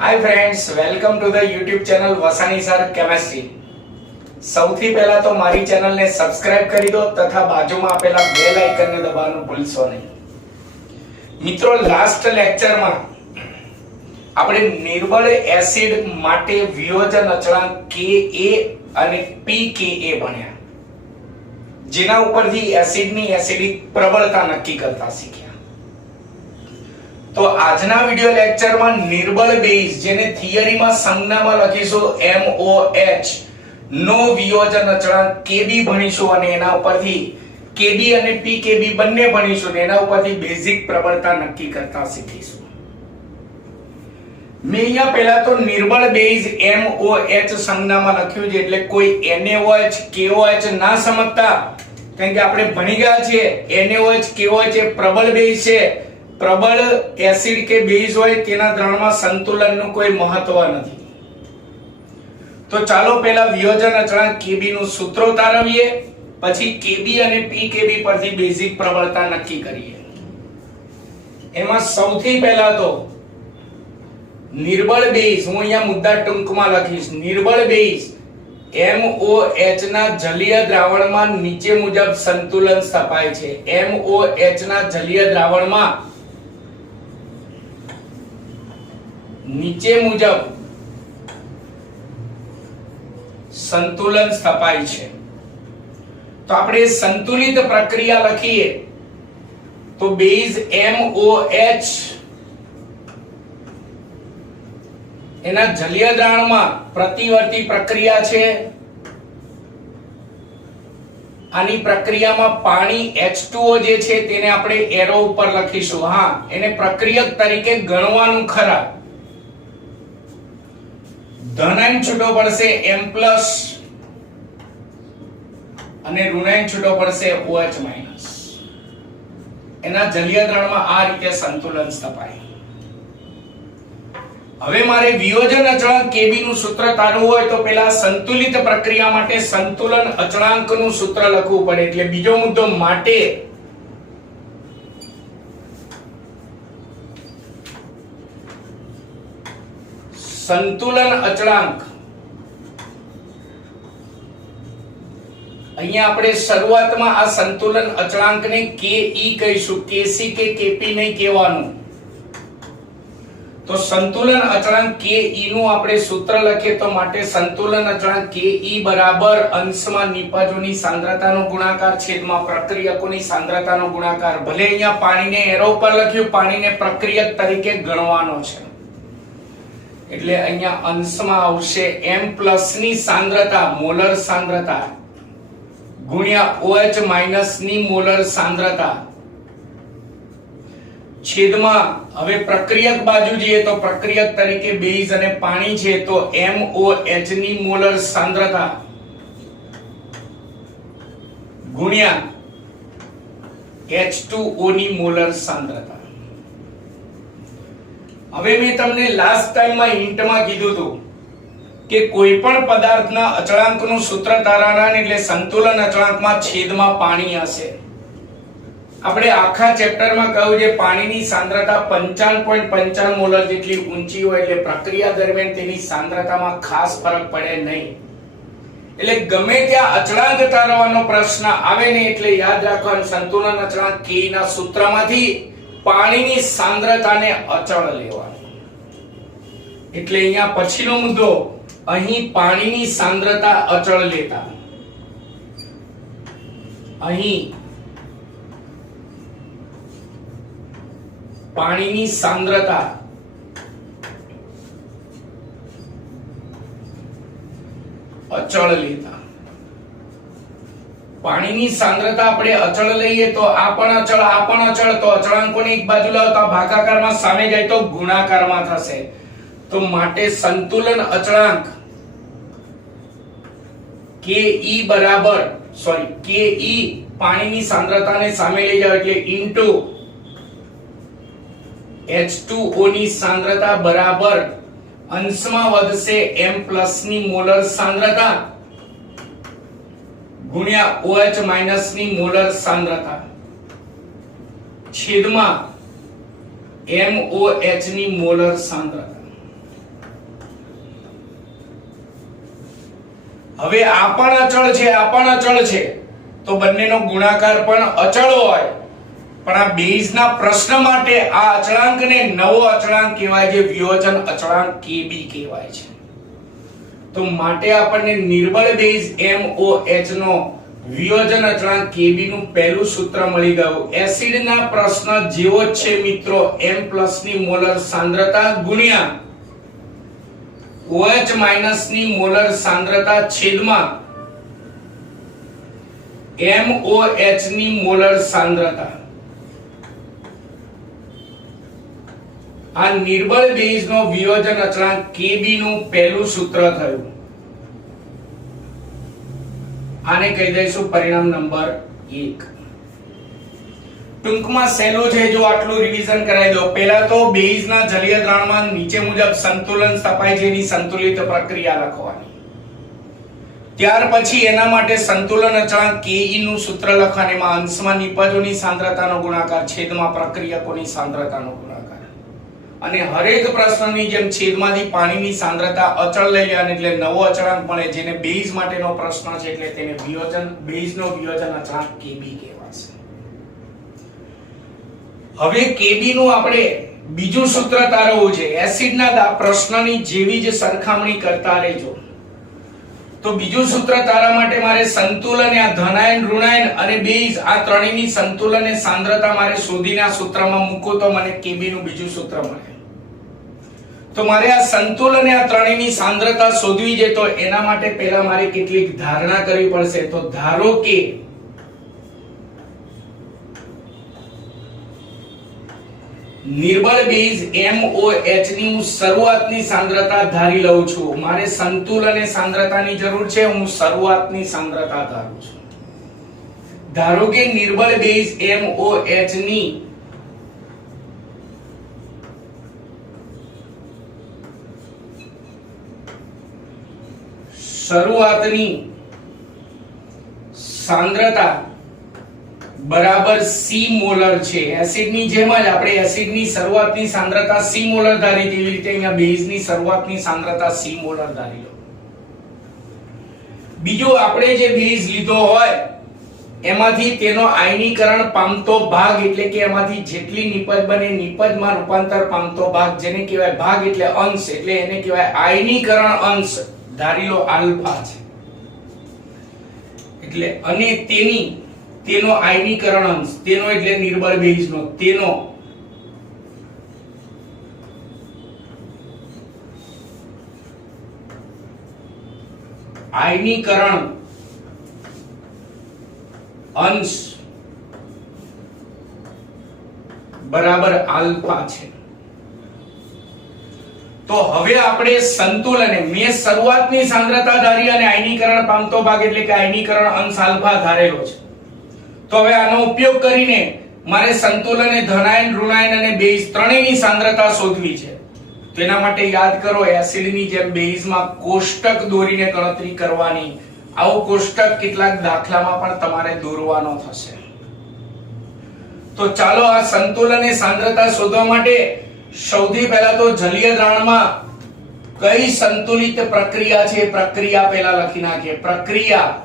Hi friends, welcome to the YouTube channel Vasani sir chemistry. સૌથી પહેલા તો મારી ચેનલને સબસ્ક્રાઇબ કરી દો તથા બાજુમાં આપેલા બેલ આઇકનને દબાવવાનું ભૂલશો નહીં। મિત્રો, લાસ્ટ લેક્ચરમાં આપણે નિર્બળ એસિડ માટે વિયોજન અચળાંક Ka અને pKa ભણ્યા, જેના ઉપરથી એસિડની એસિડિક પ્રબળતા નક્કી કરતા શીખ્યા। तो આજના વિડિયો લેક્ચરમાં નિર્બળ બેઝ, જેને થિયરીમાં સંજ્ઞામાં લખીશું MOH નો વિયોજન અચળાંક Kb ભણીશું અને એના ઉપરથી Kb અને pKb બંને ભણીશું અને એના ઉપરથી બેઝિક પ્રબળતા નક્કી કરતા શીખીશું। મેં અહીંયા પહેલા તો નિર્બળ બેઝ MOH સંજ્ઞામાં લખ્યું છે, એટલે કોઈ NaOH KOH ના સમજતા, કારણ કે આપણે ભણી ગયા છીએ NaOH KOH એ પ્રબળ બેઝ છે। પ્રબળ એસિડ કે બેઝ હોય તેના દ્રવણમાં સંતુલનનું કોઈ મહત્વ નથી। તો ચાલો પહેલા વિયોજન અચળાંક Kb નું સૂત્ર તારવીએ, પછી Kb અને pKb પરથી બેઝિક પ્રબળતા નક્કી કરીએ। એમાં સૌથી પહેલા તો નિર્બળ બેઝ, હું અહીંયા મુદ્દા ટૂંકમાં લખીશ, નિર્બળ બેઝ MOH ના જલીય દ્રાવણમાં નીચે મુજબ સંતુલન સ્થપાય છે। MOH ના જલીય દ્રાવણમાં નીચે મુજબ સંતુલન સ્થપાય છે। તો આપણે સંતુલિત પ્રક્રિયા લખીએ તો બેઝ MOH એના જલીય દ્રાવણમાં પ્રતિવર્તી પ્રક્રિયા છે। આની પ્રક્રિયામાં પાણી H2O જે છે તેને આપણે એરો ઉપર લખીશું। હા, એને પ્રક્રિયક તરીકે ગણવાનું ખરા। ધનાયન છૂટો પડશે M+ અને ઋણાયન છૂટો પડશે OH-। એના જલીય દ્રાવણમાં આ રીતે સંતુલન સ્થપાય। હવે મારે વિયોજન અચળાંક Kb નું સૂત્ર તારવું હોય તો પહેલા સંતુલિત પ્રક્રિયા માટે સંતુલન અચળાંકનું સૂત્ર લખવું પડે। એટલે બીજો મુદ્દો, માટે સંતુલન અચળાંક, અહીંયા આપણે શરૂઆતમાં આ સંતુલન અચળાંકને Ke કહીશું, Kc કે Kp નહીં કહેવાનું। તો સંતુલન અચળાંક Ke નું આપણે સૂત્ર લખીએ તો માટે સંતુલન અચળાંક Ke બરાબર અંશમાં નિપજોની સાંદ્રતાનો ગુણાકાર છેદમાં પ્રક્રિયકોની સાંદ્રતાનો ગુણાકાર। ભલે અહીંયા પાણીને એરો પર લખ્યું, પાણીને પ્રક્રિયક તરીકે ગણવાનો છે, એટલે અહીંયા અંશમાં આવશે M+ ની સાંદ્રતા, મોલર સાંદ્રતા ગુણ્યા OH- ની મોલર સાંદ્રતા છેદમાં, હવે પ્રક્રિયક બાજુ જઈએ તો પ્રક્રિયક તરીકે બેઝ અને પાણી છે તો MOH ની મોલર સાંદ્રતા ગુણ્યા H2O ની મોલર સાંદ્રતા। હવે મેં તમને લાસ્ટ ટાઈમમાં હિન્ટમાં કીધું હતું કે કોઈ પણ પદાર્થના અચળાંકનું સૂત્ર તારવાના, એટલે સંતુલન અચળાંકમાં છેદમાં પાણી હશે। આપણે આખા ચેપ્ટરમાં કહ્યું છે પાણીની સાંદ્રતા 55.55 મોલર જેટલી ઊંચી હોય એટલે પ્રક્રિયા દરમિયાન તેની સાંદ્રતામાં ખાસ ફરક પડે નહીં। એટલે ગમે ત્યાં અચળાંક તારવવાનો પ્રશ્ન આવે ને એટલે યાદ રાખવાનું સંતુલન અચળાંક K ના સૂત્રમાંથી પાણીની સાંદ્રતાને અચળ લેવાની। એટલે અહીંયા પછીનો મુદ્દો, અહીં પાણીની સાંદ્રતા અચળ લેતા, અહીં પાણીની સાંદ્રતા અચળ લેતા। પાણીની સાંદ્રતા આપણે અચળ લઈએ તો આ પણ અચળ, આ પણ અચળ, તો અચળાંકોને એક બાજુ લાવો તો ભાગાકારમાં સામે જાય તો ગુણાકારમાં થશે। તો માટે સંતુલન અચળાંક Ke બરાબર, Ke પાણીની સાંદ્રતાને સામે લઈ જાવ એટલે ઇન્ટુ H2O ની સાંદ્રતા બરાબર અંશમાં વધશે M+ ની મોલર સાંદ્રતા ગુણ્યા OH- ની મોલર સાંદ્રતા છેદમાં MOH ની મોલર સાંદ્રતા। હવે આ પણ અચળ છે, આ પણ અચળ છે, તો બંનેનો ગુણાકાર પણ અચળ હોય, પણ આ બેઝના પ્રશ્ન માટે આ અચળાંકને નવો અચળાંક કહેવાય, જે વિયોજન અચળાંક Kb કહેવાય છે. તો માટે આપણને નિર્બળ બેઝ MOH નો વિયોજન અચળાંક Kb નું પહેલું સૂત્ર મળી ગયું. એસિડના પ્રશ્ન જેવો જ છે મિત્રો, M+ ની મોલર સાંદ્રતા ગુણ્યા OH- ની મોલર સાંદ્રતા છેદમાં MOH ની મોલર સાંદ્રતા. આ નિર્બળ બેઝનો વિયોજન અચળાંક Kb નું પહેલું સૂત્ર થયું. આને કહી દઈશું પરિણામ નંબર 1. ટૂંકમાં સહેલું છે, જો આટલું રિવિઝન કરાવી દો. પહેલા તો બેઝના જલીય દ્રાવણમાં નીચે મુજબ સંતુલન સ્થપાય છે, એની સંતુલિત પ્રક્રિયા લખવાની. ત્યાર પછી એના માટે સંતુલન અચળાંક Ke નું સૂત્ર લખવાનું, એમાં અંશમાં નિપજોની સાંદ્રતાનો ગુણાકાર છેદમાં પ્રક્રિયકોની સાંદ્રતાનો ગુણાકાર. અને હરેક પ્રશ્નની જેમ છેદમાંથી પાણીની સાંદ્રતા અચળ લઈ લેવાની, એટલે નવો અચળાંક મળે, જેને બેઝ માટેનો પ્રશ્ન છે, એટલે તેને વિયોજન બેઝનો વિયોજન અચળાંક Kb કહેવાશે. હવે Kb નું આપણે બીજું સૂત્ર તારવવું છે. એસિડના પ્રશ્નની જેવી જ સરખામણી કરતા રહેજો. તો બીજું સૂત્ર તારા માટે મારે સંતુલન, આ ધનાયન, ઋણાયન અને બેઝ આ ત્રણેયની સંતુલન અને સાંદ્રતા મારે શોધીને આ સૂત્રમાં મૂકું તો મને Kb નું બીજું સૂત્ર મળે. તો મારે આ સંતુલન અને આ ત્રણેયની સાંદ્રતા શોધવી છે, તો એના માટે પહેલા મારે કેટલીક ધારણા કરવી પડશે. તો ધારો કે નિર્બળ બેઝ MOH ની હું શરૂઆતની સાંદ્રતા ધારી લઉં છું. મારે સંતુલન અને સાંદ્રતાની જરૂર છે, હું શરૂઆતની સાંદ્રતા ધારું છું. ધારો કે નિર્બળ બેઝ MOH ની શરૂઆતની સાંદ્રતા બરાબર C મોલર છે. એસિડની જેમ જ આપણે એસિડની શરૂઆતની સાંદ્રતા C મોલર ધારી, તેવી રીતે અહીંયા બેઝની શરૂઆતની સાંદ્રતા C મોલર ધારી લો. બીજો આપણે જે બેઝ લીધો હોય એમાંથી તેનો આયનીકરણ પામતો ભાગ, એટલે કે એમાંથી જેટલી નિપજ બને નિપજમાં રૂપાંતર પામતો ભાગ, જેને કહેવાય ભાગ એટલે અંશ, એટલે એને કહેવાય આયનીકરણ અંશ, ધારી લો આલ્ફા છે. એટલે અને તેનો આયનીકરણ અંશ, તેનો એટલે નિર્બળ બેઝનો, તેનો આયનીકરણ અંશ બરાબર આલ્ફા છે. તો હવે આપણે સંતુલન, મેં શરૂઆતની સાંદ્રતા ધારી અને આયનીકરણ પામતો ભાગ એટલે કે આયનીકરણ અંશ આલ્ફા ધારેલો છે. તો હવે આનો ઉપયોગ કરીને મારે સંતુલન, ધનાયન, ઋણાયન અને બેઝ ત્રણેયની સાંદ્રતા શોધવી છે. તો એના માટે યાદ કરો, એસિડની જેમ બેઝમાં કોષ્ટક દોરીને ગણતરી કરવાની. આવો કોષ્ટક કેટલાક દાખલામાં પણ તમારે દોરવાનો થશે. તો ચાલો આ સંતુલન અને સાંદ્રતા શોધવા માટે સૌથી પહેલા તો જલીય દ્રાવણમાં કઈ સંતુલિત પ્રક્રિયા છે, પ્રક્રિયા પહેલા લખી નાખીએ. પ્રક્રિયા,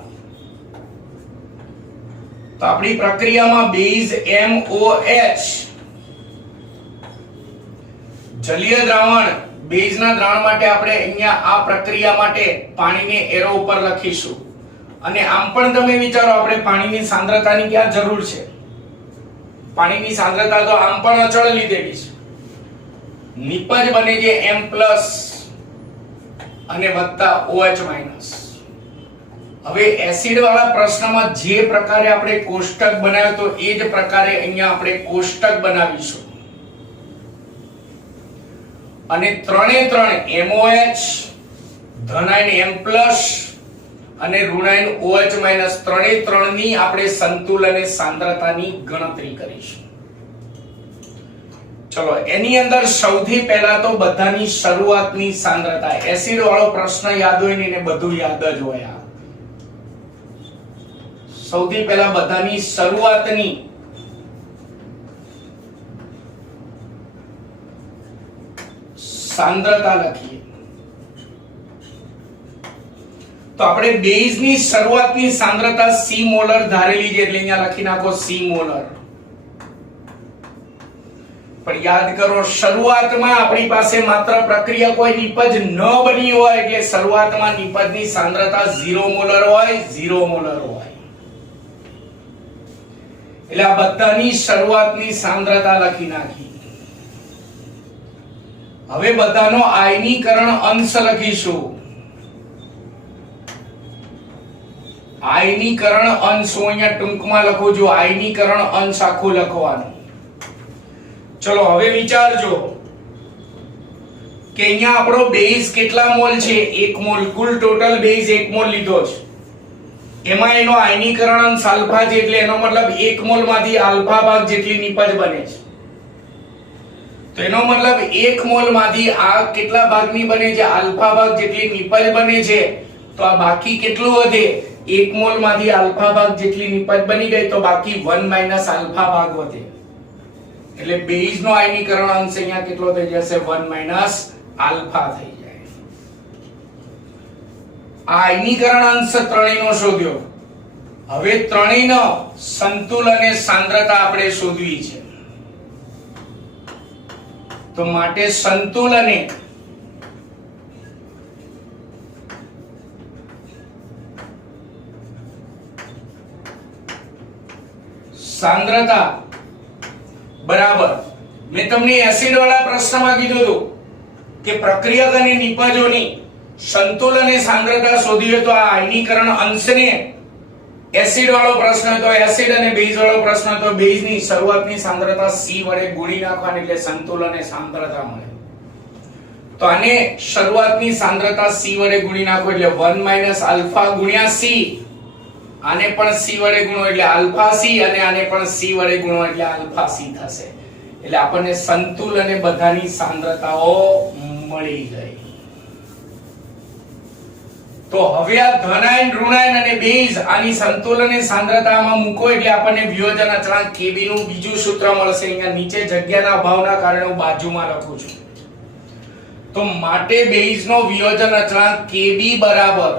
તો આપણી પ્રક્રિયામાં બેઝ MOH, જલીય દ્રાવણ, બેઝના દ્રાવણ માટે આપણે અહીંયા આ પ્રક્રિયા માટે પાણીને એરો ઉપર લખીશું. અને આમ પણ તમે વિચારો, આપણે પાણીની સાંદ્રતાની ક્યાં જરૂર છે? પાણીની સાંદ્રતા તો આમ પણ અચળ લીધેલી છે. નિપજ બને છે M+ અને વત્તા OH-. હવે એસિડ વાળા પ્રશ્નમાં જે પ્રકારે આપણે કોષ્ટક બનાવ્યો તો એ જ પ્રકારે અહીંયા આપણે કોષ્ટક બનાવીશું. અને ત્રણે ત્રણ MOH, ધનાયન M+ અને ઋણાયન OH- ત્રણે ત્રણની આપણે સંતુલન અને સાંદ્રતાની ગણતરી કરીશું. ચલો, એની અંદર સૌથી પહેલા તો બધાની શરૂઆતની સાંદ્રતા. એસિડ વાળો પ્રશ્ન યાદ હોય ને એને બધું યાદ જ હોય. સૌથી પહેલા બધાની શરૂઆતની સાંદ્રતા લખીએ. તો આપણે બેઝની શરૂઆતની સાંદ્રતા C મોલર ધારેલી છે એટલે અહીંયા લખી નાખો C મોલર. પણ યાદ કરો શરૂઆતમાં આપણી પાસે માત્ર પ્રક્રિયા કોઈ નિપજ ન બની હોય એટલે શરૂઆતમાં નિપજની સાંદ્રતા 0 મોલર હોય 0 મોલર હોય. એટલે આ બધાની શરૂઆતની સાંદ્રતા લખી નાખી. હવે બધાનો આયનીકરણ અંશ લખીશું. આયનીકરણ અંશ અહીંયા ટૂંકમાં લખું છું. આયનીકરણ અંશ આખું લખવાનું. ચલો હવે વિચારજો કે અહીંયા આપણો બેઝ કેટલા મોલ છે? 1 મોલ. કુલ ટોટલ બેઝ 1 મોલ લીધો છે. એમાં એનો આયનીકરણ અંશ આલ્ફા છે એટલે એનો મતલબ 1 મોલ માંથી આલ્ફા ભાગ જેટલી નિપજ બને છે. તો એનો મતલબ 1 મોલ માંથી આ કેટલા ભાગની બને છે? આલ્ફા ભાગ જેટલી નિપજ બને છે. તો આ બાકી કેટલું વધે? 1 મોલ માંથી આલ્ફા ભાગ જેટલી નિપજ બની ગઈ તો બાકી 1 - આલ્ફા ભાગ વધે. એટલે બેઝ નો આયનીકરણ અંશ અહીંયા કેટલો થઈ જશે? 1 - આલ્ફા થઈ જાય. આ આયનીકરણ અંશ ત્રણેયનો શોધ્યો. હવે ત્રણેયનો સંતુલન અને સાંદ્રતા આપણે શોધવી છે. તો માટે સંતુલને સાંદ્રતા બરાબર મેં તમને એસિડ વાળા પ્રશ્નમાં કીધું હતું કે પ્રક્રિયક અને નિપજોની સંતુલન અને સાંદ્રતા શોધીએ તો આ આયનીકરણ અંશને એસિડ વાળો પ્રશ્ન તો એસિડ અને બેઝ વાળો પ્રશ્ન તો બેઝની શરૂઆતની સાંદ્રતા C વડે ગુણી નાખવાની એટલે સંતુલન અને સાંદ્રતા મળે. તો આને શરૂઆતની સાંદ્રતા C વડે ગુણી નાખો એટલે 1 - આલ્ફા ગુણ્યા C. આને પણ C વડે ગુણો એટલે આલ્ફા C અને આને પણ C વડે ગુણો એટલે આલ્ફા C થશે. એટલે આપણને સંતુલન બધાની સાંદ્રતાઓ મળી ગઈ. તો હવે આ ધનાયન ઋણાયન અને બેઝ આની સંતુલન અને સાંદ્રતામાં મૂકો એટલે આપણને વિયોજન અચળાંક Kb નું બીજું સૂત્ર મળશે. અહીંયા નીચે જગ્યાના અભાવના કારણે હું બાજુમાં લખું છું. તો માટે બેઝ નો વિયોજન અચળાંક Kb બરાબર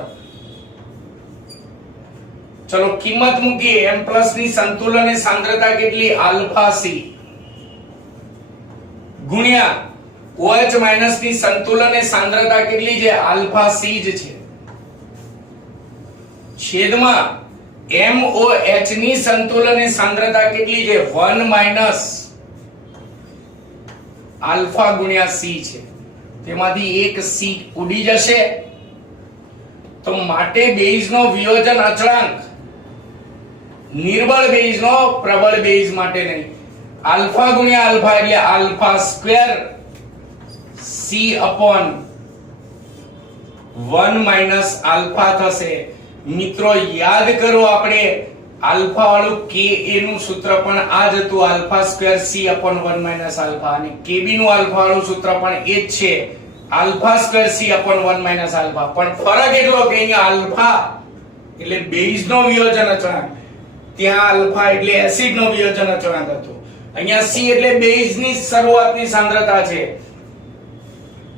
ચલો કિંમત મૂકીએ. m+ ની સંતુલન અને સાંદ્રતા કેટલી? આલ્ફા C ગુણ્યા OH- ની સંતુલન અને સાંદ્રતા કેટલી છે? આલ્ફા C જ છે. છેદમાં MOH ની સંતુલન અને સાંદ્રતા કેટલી છે? 1 - આલ્ફા ગુણ્યા C છે. તેમાંથી એક C ઉડી જશે. તો માટે બેઝ નો વિયોજન અચળાંક નિર્બળ બેઝ નો પ્રબળ બેઝ માટે નહીં. આલ્ફા ગુણ્યા આલ્ફા એટલે alpha square C upon 1 - alpha થશે. મિત્રો યાદ કરો આપણે આલ્ફા વાળું Ka નું સૂત્ર પણ આ જ હતું. Alpha square C upon 1 - alpha અને Kb નું આલ્ફા વાળું સૂત્ર પણ એ જ છે. Alpha square C upon 1 - alpha. પણ ફરક એટલો કે અહીંયા આલ્ફા એટલે બેઝ નો વિયોજન અચળાંક, ત્યાં આલ્ફા એટલે એસિડ નો વિયોજન અચળાંક હતો. અહીંયા C એટલે બેઝ ની શરૂઆતની સાંદ્રતા છે,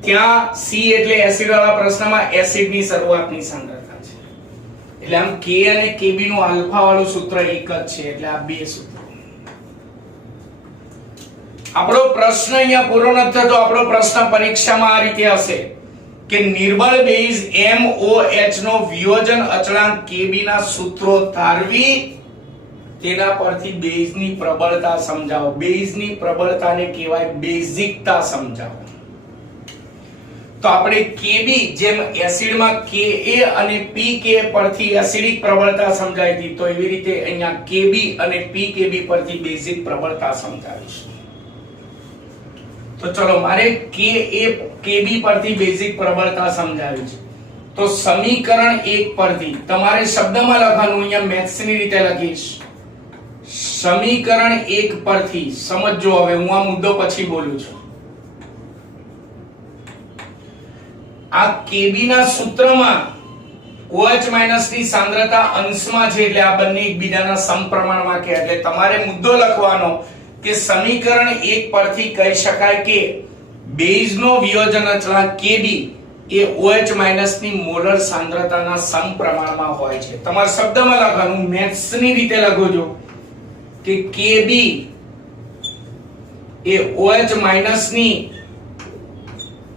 ત્યાં C એટલે એસિડ વાળા પ્રશ્નમાં એસિડ ની શરૂઆતની સાંદ્રતા છે. એટલે આમ K અને Kb નું આલ્ફા વાળું સૂત્ર એક જ છે. એટલે આ બે સૂત્રો. આપણો પ્રશ્ન અહીંયા પૂરો નથી થતો. આપણો પ્રશ્ન પરીક્ષામાં આ રીતે હશે કે નિર્બળ બેઝ MOH નો વિયોજન અચળાંક Kb ના સૂત્રો તારવી તેના પરથી બેઝની પ્રબળતા સમજાવો. બેઝની પ્રબળતાને કહેવાય બેઝિકતા સમજાવો. તો આપણે Kb જેમ એસિડમાં Ka અને Pk પરથી એસિડિક પ્રબળતા સમજાવી હતી, તો એવી રીતે અહીંયા Kb અને Pkb પરથી બેઝિક પ્રબળતા સમજાવીશું. તો ચલો મારે Kb પરથી બેઝિક પ્રબળતા સમજાવી છે. તો સમીકરણ 1 પરથી તમારે શબ્દમાં લખવાનું, અહીંયા મેથ્સ ની રીતે લખીશ. સમીકરણ 1 પરથી સમજો. હવે હું આ મુદ્દો પછી બોલું છું. આ Kb ના સૂત્રમાં OH- ની સાંદ્રતા અંશમાં છે એટલે આ બંને એકબીજાના સમપ્રમાણમાં છે. એટલે તમારે મુદ્દો લખવાનો કે સમીકરણ 1 પરથી કહી શકાય કે બેઝ નો વિયોજન અચળાંક Kb એ OH માઈનસ ની મોલર સાંદ્રતાના સમપ્રમાણમાં હોય છે. તમારે શબ્દમાં લખવાનું, મેથ્સ ની રીતે લખો છો કે Kb એ OH માઈનસ ની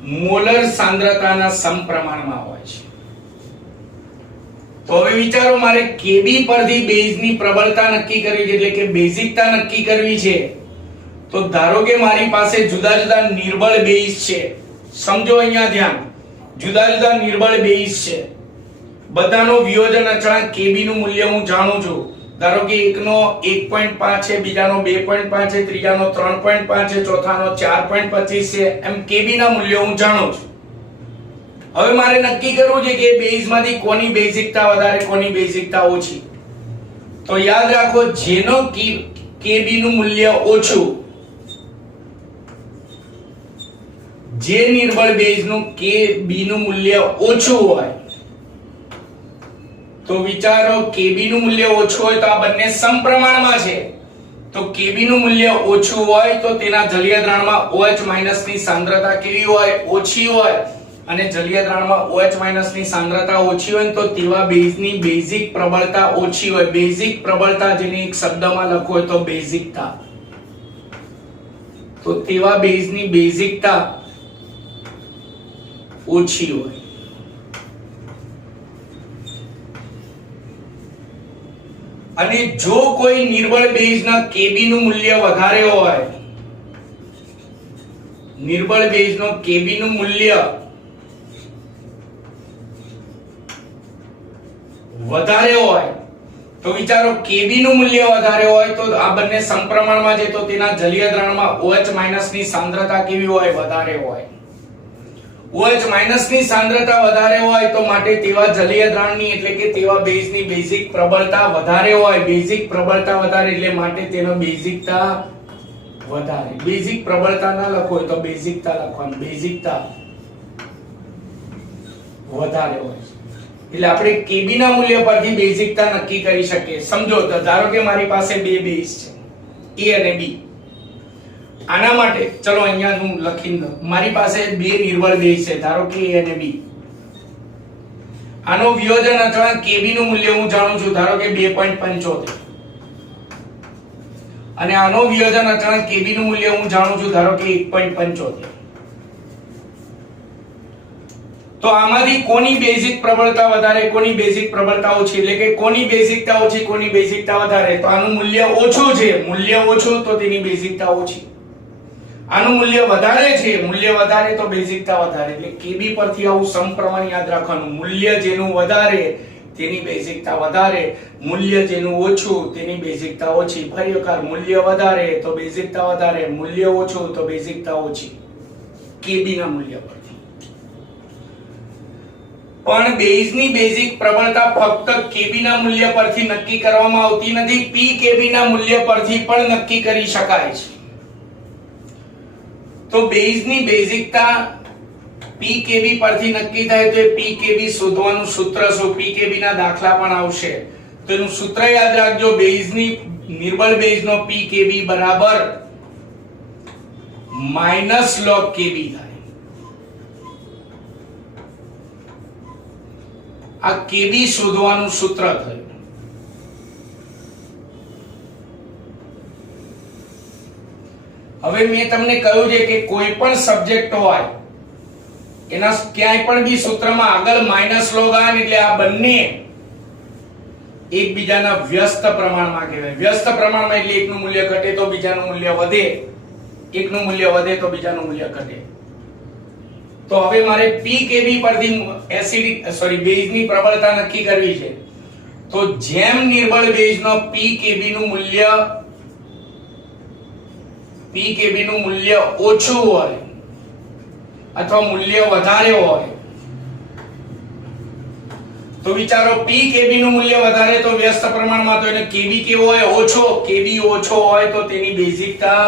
મોલર સાંદ્રતાના સમપ્રમાણમાં હોય છે. તો હવે વિચારો, મારે Kb પરથી બેઝની પ્રબળતા નક્કી કરવી છે, એટલે કે બેઝિકતા નક્કી કરવી છે. તો ધારો કે મારી પાસે જુદા જુદા નિર્બળ બેઝ છે. સમજો અહીંયા ધ્યાન, જુદા જુદા નિર્બળ બેઝ છે. બધાનો વિયોજન અચળાંક Kb નું મૂલ્ય હું જાણું છું. ધારો કે એકનો 1.5 છે, બીજાનો 2.5 છે, ત્રીજાનો 3.5 છે, ચોથાનો 4.25 છે. એમ Kb ના મૂલ્યો હું જાણું છું. હવે મારે નક્કી કરવું છે કે બેઝમાંથી કોની બેઝિકતા વધારે, કોની બેઝિકતા ઓછી. તો યાદ રાખો, જેનો Kb નું મૂલ્ય ઓછું, જે નિર્બળ બેઝનું Kb નું મૂલ્ય ઓછું હોય, તો વિચારો Kb નું મૂલ્ય ઓછું હોય તો આ બંને સમપ્રમાણમાં છે. તો Kb નું મૂલ્ય ઓછું હોય તો તેના જલીય દ્રાવણમાં OH માઈનસ ની સાંદ્રતા કેવી હોય? ઓછી હોય. અને જલીય દ્રાવણમાં OH માઈનસ ની સાંદ્રતા ઓછી હોય તો તેવા બેઝની બેઝિક પ્રબળતા ઓછી હોય. બેઝિક પ્રબળતા, જેને એક શબ્દમાં લખો હોય તો બેઝિકતા. તો તેવા બેઝની બેઝિકતા ઓછી હોય. અને જો કોઈ નિર્બળ બેઝના Kb નું મૂલ્ય વધારે હોય, નિર્બળ બેઝનો Kb નું મૂલ્ય વધારે હોય, તો વિચારો Kb નું મૂલ્ય વધારે હોય તો આ બંને સમપ્રમાણમાં છે, તો તેના જલીય દ્રાવણમાં OH માઈનસ ની સાંદ્રતા કેવી હોય? વધારે હોય. OH માઈનસ ની સાંદ્રતા વધારે હોય તો માટે તેવા જલીય દ્રાવણની, એટલે કે તેવા બેઝની બેઝિક પ્રબળતા વધારે હોય. બેઝિક પ્રબળતા વધારે એટલે માટે તેનો બેઝિકતા વધારે. બેઝિક પ્રબળતા ના લખો હોય તો બેઝિકતા લખવાનું. બેઝિકતા વધારે હોય એટલે આપણે Kb ના મૂલ્ય પરથી બેઝિકતા નક્કી કરી શકીએ. સમજો, તો ધારો કે મારી પાસે બે બેઝ છે, A અને B. આના માટે ચલો અહીંયા હું લખી દઉં. મારી પાસે બે નિર્બળ બેઝ છે, ધારો કે A અને B. આનો વિયોજન અચળાંક Kb નું મૂલ્ય હું જાણું છું, ધારો કે 2.75. અને આનો વિયોજન અચળાંક Kb નું મૂલ્ય હું જાણું છું, ધારો કે 1.75. તો આમાંથી કોની બેઝિક પ્રબળતા વધારે, કોની બેઝિક પ્રબળતા ઓછી, એટલે કે કોની બેઝિકતા ઓછી, કોની બેઝિકતા વધારે? તો આનું મૂલ્ય ઓછું છે, મૂલ્ય ઓછું તો તેની બેઝિકતા ઓછી. આનું મૂલ્ય વધારે છે, મૂલ્ય વધારે તો બેઝિકતા વધારે. એટલે Kb પરથી આવું સમપ્રમાણ યાદ રાખવાનું. મૂલ્ય જેનું વધારે તેની બેઝિકતા વધારે, મૂલ્ય જેનું ઓછું તેની બેઝિકતા ઓછી. ફરી વખત, મૂલ્ય વધારે તો બેઝિકતા વધારે, મૂલ્ય ઓછું તો બેઝિકતા ઓછી. Kb ના મૂલ્ય પરથી. પણ બેઝની બેઝિક પ્રબળતા ફક્ત Kb ના મૂલ્ય પરથી નક્કી કરવામાં આવતી નથી, Pkb ના મૂલ્ય પરથી પણ નક્કી કરી શકાય છે. તો બેઝની બેઝિકતા Pkb પરથી નક્કી થાય તો Pkb શોધવાનું સૂત્ર શું? Pkb ના દાખલા પણ આવશે, તો એનું સૂત્ર યાદ રાખજો. બેઝની નિર્બળ બેઝનો Pkb બરાબર માઈનસ log Kb થાય. આ Kb શોધવાનું સૂત્ર થયું. હવે મેં તમને કહ્યું છે કે કોઈ પણ સબ્જેક્ટ હોય એના ક્યાંય પણ બી સૂત્રમાં આગળ માઈનસ log આવે એટલે આ બંને એકબીજાના વ્યસ્ત પ્રમાણમાં કહેવાય. વ્યસ્ત પ્રમાણમાં એટલે એકનું મૂલ્ય ઘટે તો બીજાનું મૂલ્ય વધે, એકનું મૂલ્ય વધે તો બીજાનું મૂલ્ય ઘટે. તો હવે મારે Pkb પરથી બેઝની પ્રબળતા નક્કી કરવી છે. તો જેમ નિર્બળ બેઝનો Pkb નું મૂલ્ય ઓછું હોય અથવા મૂલ્ય વધારે હોય, તો વિચારો Pkb નું મૂલ્ય વધારે તો વ્યસ્ત પ્રમાણમાં, તો એને Kb કેવો હોય? ઓછો. Kb ઓછો હોય તો તેની બેઝિકતા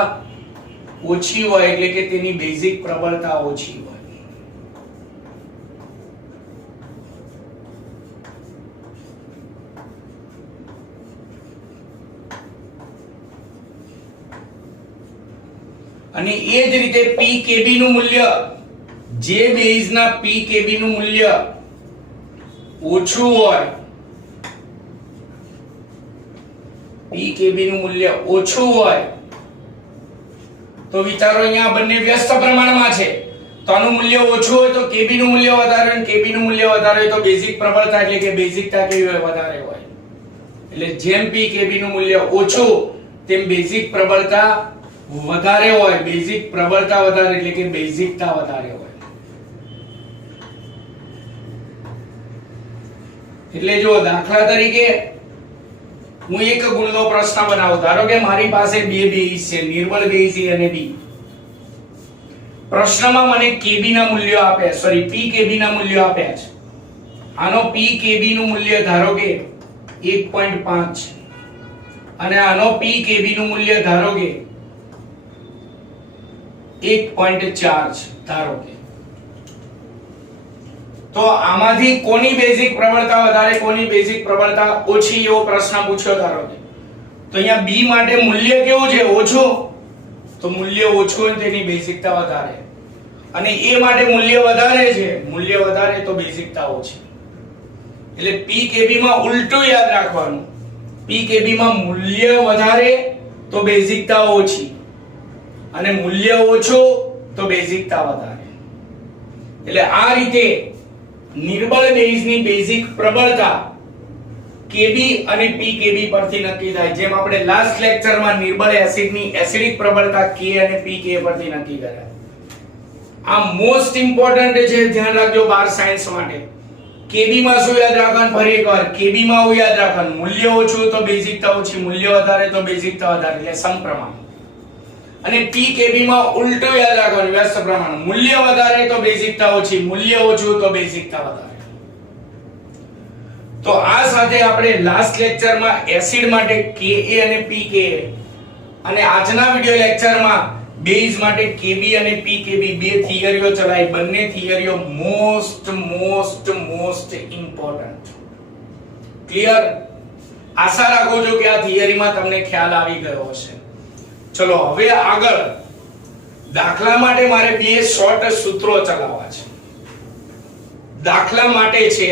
ઓછી હોય, એટલે કે તેની બેઝિક પ્રબળતા ઓછી હોય. અને એ જ રીતે Pkb નું મૂલ્ય જે બેઝના pKb નું મૂલ્ય ઓછું હોય, pKb નું મૂલ્ય ઓછું હોય તો વિચારો અહીંયા બંને વ્યસ્ત પ્રમાણમાં છે, તો આનું મૂલ્ય ઓછું હોય તો Kb નું મૂલ્ય વધારે અને Kb નું મૂલ્ય વધારે હોય તો બેઝિક પ્રબળતા એટલે કે બેઝિકતા કેવી હોય? વધારે હોય. એટલે જેમ pKb નું મૂલ્ય ઓછું તેમ બેઝિક પ્રબળતા વધારે હોય. બેઝિક પ્રબળતા વધારે એટલે કે બેઝિકતા વધારે હોય. એટલે જો દાખલા તરીકે હું એક ગુણનો પ્રશ્ન બનાવું. ધારો કે મારી પાસે બે બેઝ છે, નિર્બળ બેઝ A અને B. પ્રશ્નમાં મને Kb ના મૂલ્યો આપ્યા, સોરી pKb ના મૂલ્યો આપ્યા છે. આનો pKb નું મૂલ્ય ધારો કે 1.5 અને આનો pKb નું મૂલ્ય ધારો કે 1.4 ધારો કે, તો આમાંથી કોની બેઝિક પ્રબળતા વધારે, કોની બેઝિક પ્રબળતા ઓછી એવો પ્રશ્ન પૂછ્યો ધારો કે, તો અહીંયા B માટે મૂલ્ય કેવું છે? ઓછું. તો મૂલ્ય ઓછું હોય તેની બેઝિકતા વધારે, અને A માટે મૂલ્ય વધારે છે, મૂલ્ય વધારે તો બેઝિકતા ઓછી. એટલે pKb માં ઉલટું યાદ રાખવાનું. pKb માં મૂલ્ય વધારે તો બેઝિકતા ઓછી, અને મૂલ્ય ઓછું તો બેઝિકતા વધારે. એટલે આ રીતે નિર્બળ બેઝની બેઝિક પ્રબળતા Kb અને pKb પરથી નક્કી થાય. જેમ આપણે લાસ્ટ લેક્ચરમાં નિર્બળ એસિડની એસિડિક પ્રબળતા K અને pK પરથી નક્કી કર્યા. આ મોસ્ટ ઇમ્પોર્ટન્ટ છે, ધ્યાન રાખજો બાર સાયન્સ માટે. Kb માં શું યાદ રાખવાનું? ફરી એકવાર Kb માં શું યાદ રાખવાનું? મૂલ્ય ઓછું તો બેઝિકતા ઓછી, મૂલ્ય વધારે તો બેઝિકતા વધારે, એટલે સમપ્રમાણ. અને pKb માં ઉલટું યાદ રાખવાનું, વ્યસ્ત પ્રમાણ. મૂલ્ય વધારે તો બેઝિકતા ઓછી, મૂલ્ય ઓછું તો બેઝિકતા વધારે. તો આ સાથે આપણે લાસ્ટ લેક્ચરમાં એસિડ માટે Ka અને pKa, અને આજના વિડિયો લેક્ચરમાં બેઝ માટે Kb અને pKb બે થિયરીઓ ચલાવી. બંને થિયરીઓ મોસ્ટ ઇમ્પોર્ટન્ટ. ક્લિયર? આશા રાખું છું કે આ થિયરીમાં તમને ખ્યાલ આવી ગયો હશે. ચલો હવે આગળ દાખલા માટે મારે બે શોર્ટ સૂત્રો ચલાવવા છે. દાખલા માટે છે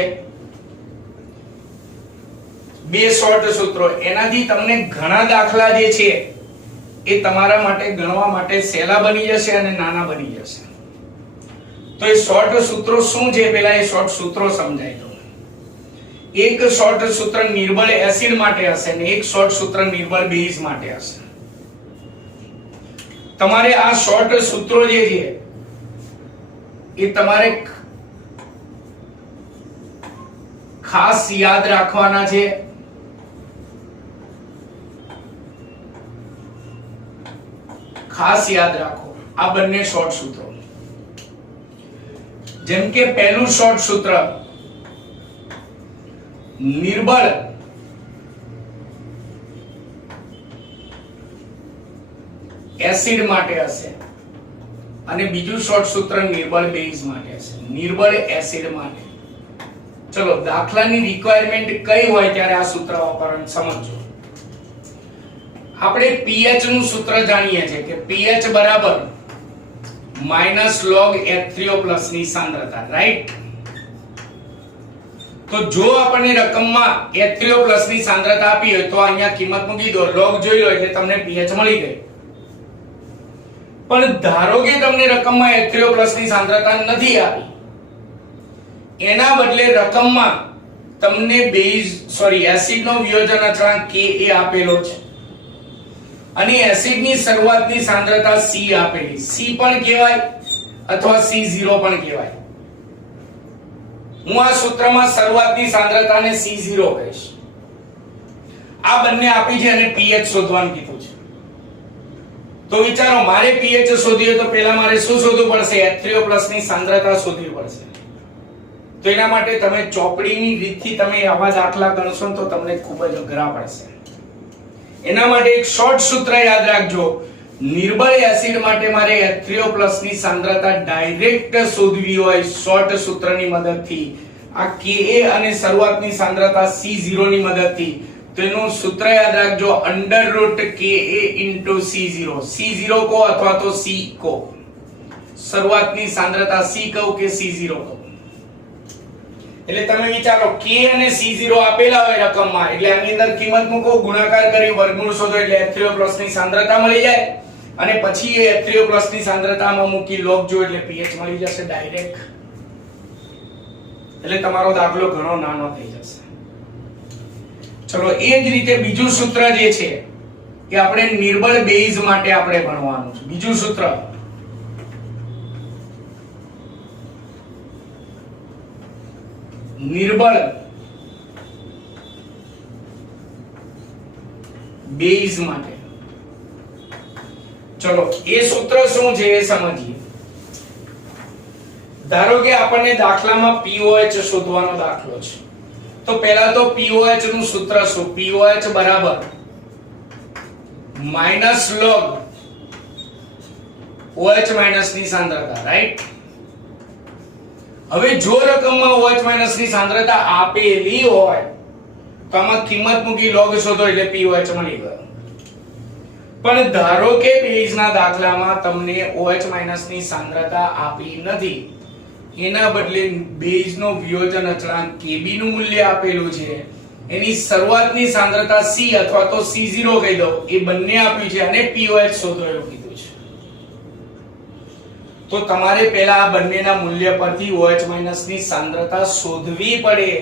બે શોર્ટ સૂત્રો. એનાથી તમને ઘણા દાખલા જે છે એ તમારા માટે ગણવા માટે સહેલા બની જશે અને નાના બની જશે. તો એ શોર્ટ સૂત્રો શું છે પહેલા એ શોર્ટ સૂત્રો સમજાઈ દઉં. એક શોર્ટ સૂત્ર નિર્બળ એસિડ માટે હશે અને એક શોર્ટ સૂત્ર નિર્બળ બેઝ માટે હશે. તમારે આ શોર્ટ સૂત્રો જે છે એ તમારે ખાસ યાદ રાખવાના છે. ખાસ યાદ રાખો આ બંને શોર્ટ સૂત્રો. જેમ કે પહેલું શોર્ટ સૂત્ર નિર્બળ એસિડ માટે હશે અને બીજું શોર્ટ સૂત્ર નિર્બળ બેઝ માટે હશે. નિર્બળ એસિડ માટે ચલો દાખલાની રિક્વાયરમેન્ટ કઈ હોય ત્યારે આ સૂત્ર વાપરવાનું સમજો. આપણે pH નું સૂત્ર જાણીએ છીએ કે pH બરાબર -log H3O+ ની સાંદ્રતા, રાઈટ? તો જો આપણને રકમમાં H3O+ ની સાંદ્રતા આપી હોય તો અહીંયા કિંમત મૂકી દો, log જોઈ લો એટલે તમને pH મળી ગઈ. પણ ધારો કે તમને રકમમાં H3O+ ની સાંદ્રતા નથી આપી, એના બદલે રકમમાં તમને એસિડનો વિયોજન અચળાંક Ka આપેલો છે અને એસિડની શરૂઆતની સાંદ્રતા C આપેલી. C પણ કહેવાય અથવા C0 પણ કહેવાય. હું આ સૂત્રમાં શરૂઆતની સાંદ્રતાને C0 કહીશ. આ બંને આપી છે અને pH શોધવાનું કીધું છે. તો વિચારો મારે pH શોધવી હોય તો પહેલા મારે શું શોધવું પડશે? H3O+ ની સાંદ્રતા શોધવી પડશે. તો એના માટે તમે ચોપડીની રીતથી તમે આવા દાખલા ગણશો તો તમને ખૂબ જ અઘરા પડશે. એના માટે એક શોર્ટ સૂત્ર યાદ રાખજો. નિર્બળ એસિડ માટે મારે H3O+ ની સાંદ્રતા ડાયરેક્ટ શોધવી હોય શોર્ટ સૂત્રની મદદથી, આ Ka અને શરૂઆતની સાંદ્રતા C0 ની મદદથી, તો એનું સૂત્ર યાદ રાખજો √Ka * C0. C0 કો અથવા તો C કો. શરૂઆતની સાંદ્રતા C કહું કે C0 કહું? એટલે તમે વિચારો K અને C0 આપેલા હોય રકમમાં, એટલે આની અંદર કિંમત મૂકો, ગુણાકાર કરી વર્ગમૂળ શોધો એટલે H3O+ ની સાંદ્રતા મળી જાય, અને પછી એ H3O+ ની સાંદ્રતામાં મૂકી log જો એટલે pH મળી જશે ડાયરેક્ટ. એટલે તમારો દાખલો ઘણો નાનો થઈ જશે. ચલો એ જ રીતે બીજું સૂત્ર જે છે કે આપણે નિર્બળ બેઝ માટે આપણે ભણવાનું છે. બીજું સૂત્ર નિર્બળ બેઝ માટે. ચલો એ સૂત્ર શું છે એ સમજીએ. ધારો કે આપણને દાખલામાં pOH શોધવાનો દાખલો છે, તો પહેલા તો pOH નું સૂત્ર શું? pOH બરાબર -log OH માઈનસ ની સાંદ્રતા, રાઈટ? હવે જો રકમમાં OH માઈનસ ની સાંદ્રતા આપેલી હોય તો આમાં કિંમત મૂકી log શોધો એટલે pOH મળી ગયો. પણ ધારો કે બેઝના દાખલામાં તમને OH માઈનસ ની સાંદ્રતા આપી નથી, એના બદલે બેઝનો વિયોજન અચળાંક Kb નું મૂલ્ય આપેલું છે, એની શરૂઆતની સાંદ્રતા C અથવા તો C0 કહી દો, એ બંને આપ્યું છે અને pOH શોધો એવું કીધું છે. તો તમારે પહેલા આ બંનેના મૂલ્ય પરથી OH માઈનસ ની સાંદ્રતા શોધવી પડે.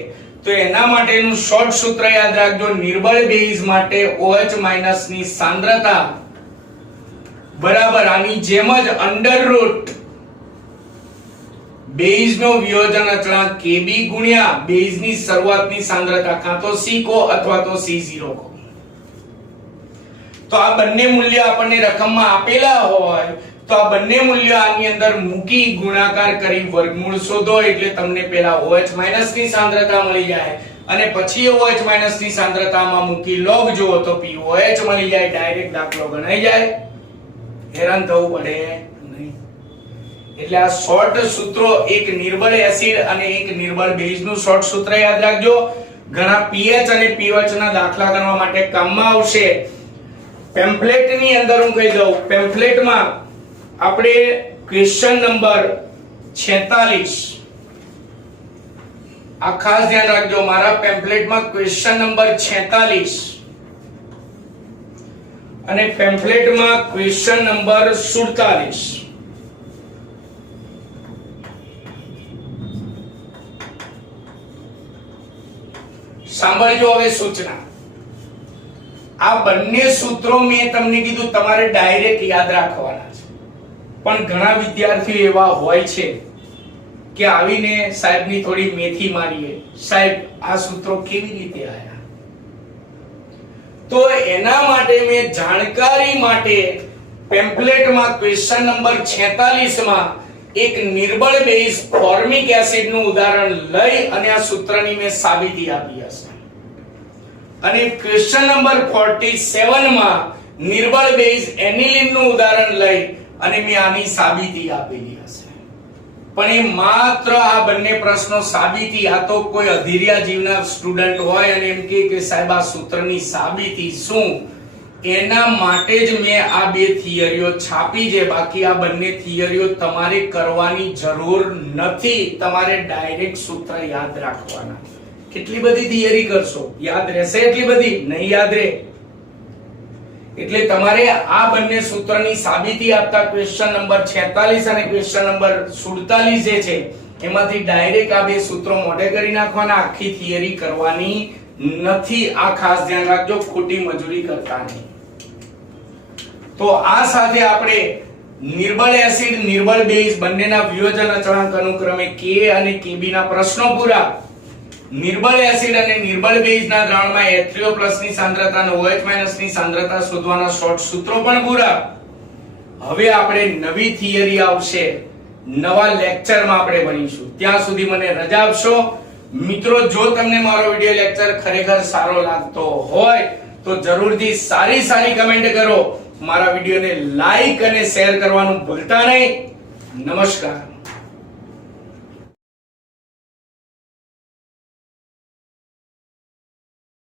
તો એના માટેનું શોર્ટ સૂત્ર યાદ રાખજો. નિર્બળ બેઝ માટે OH માઈનસ ની સાંદ્રતા બરાબર આની જેમ જ અંડરરૂટ બેઝનો વિયોજન અચળાંક Kb ગુણ્યા બેઝની શરૂઆતની સાંદ્રતા, કાં તો C કો અથવા તો C0 કો. તો આ બંને મૂલ્ય આપણને રકમમાં આપેલા હોય તો આ બંને મૂલ્ય આની અંદર મૂકી ગુણાકાર કરી વર્ગમૂળ શોધો એટલે તમને પહેલા OH માઈનસ ની સાંદ્રતા મળી જાય, અને પછી OH માઈનસ ની સાંદ્રતામાં મૂકી log જુઓ તો pOH મળી જાય, ડાયરેક્ટ દાખલો ગણાઈ જાય, હેરાન થવું પડે નહીં. એટલે આ શોર્ટ સૂત્રો, એક નિર્બળ એસિડ અને એક નિર્બળ બેઝ નું શોર્ટ સૂત્ર યાદ રાખજો. ઘણા pH અને pOH ના દાખલા કરવા માટે કામમાં આવશે. પેમ્ફલેટ ની અંદર હું કહી દઉં, પેમ્ફલેટમાં આપણે ક્વેશ્ચન નંબર 46, આ ખાસ ધ્યાન રાખજો, મારા પેમ્ફલેટમાં ક્વેશ્ચન નંબર 46 અને પેમ્ફલેટમાં ક્વેશ્ચન નંબર 47. સાંભળજો હવે સૂચના. આ બંને સૂત્રો મેં તમને કીધું તમારે ડાયરેક્ટ યાદ રાખવાના છે, પણ ઘણા વિદ્યાર્થીઓ એવા હોય છે કે આવીને સાહેબની થોડી મેથી મારીએ, સાહેબ આ સૂત્રો કેવી રીતે આયા? તો એના માટે મેં જાણકારી માટે પેમ્ફલેટમાં ક્વેશ્ચન નંબર 46 માં એક નિર્બળ બેઝ ફોર્મિક એસિડ નું ઉદાહરણ લઈ અને આ સૂત્રની મેં સાબિતી આપી હશે. અને ક્વેશ્ચન નંબર 47 માં નિર્બળ બેઝ એનિલિન નું ઉદાહરણ લઈ અને મેં આની સાબિતી આપેલી હશે. પણ એ માત્ર આ બંને પ્રશ્નો સાબિતી, આ તો કોઈ અધીરિયા જીવના સ્ટુડન્ટ હોય અને એમ કે સાહેબ આ સૂત્રની સાબિતી શું, એના માટે જ મેં આ બે થિયરીઓ છાપી છે. બાકી આ બંને થિયરીઓ તમારે કરવાની જરૂર નથી, તમારે ડાયરેક્ટ સૂત્ર યાદ રાખવાના. કેટલી બધી થિયરી કરશો, યાદ રહેશે એટલી બધી? નહીં યાદ રહે. એટલે તમારે આ બંને સૂત્રની સાબિતી આપતા ક્વેશ્ચન નંબર 46 અને ક્વેશ્ચન નંબર 47 જે છે એમાંથી ડાયરેક્ટ આ બે સૂત્રો મોઢે કરી નાખવાના, આખી થિયરી કરવાની નથી. આ ખાસ ધ્યાન રાખજો, ખોટી મજૂરી કરતા નહીં. તો આ સાથે આપણે નિર્બળ એસિડ, નિર્બળ બેઝ બંનેના વિયોજન અચળાંક અનુક્રમે K અને Kb ના પ્રશ્નો પૂરા. નિર્બળ એસિડ અને નિર્બળ બેઝના દ્રાવણમાં H3O+ ની સાંદ્રતા અને OH- ની સાંદ્રતા શોધવાના શોર્ટ સૂત્રો પણ પૂરા. હવે આપણે નવી થિયરી આવશે, નવા લેક્ચરમાં આપણે ભણીશું. ત્યાં સુધી મને રજા આપશો. મિત્રો, જો તમને મારો વિડિયો લેક્ચર ખરેખર સારો લાગતો હોય તો જરૂરથી સારી કમેન્ટ કરો. મારા વિડિયોને લાઈક અને શેર કરવાનું ભૂલતા નહીં. નમસ્કાર.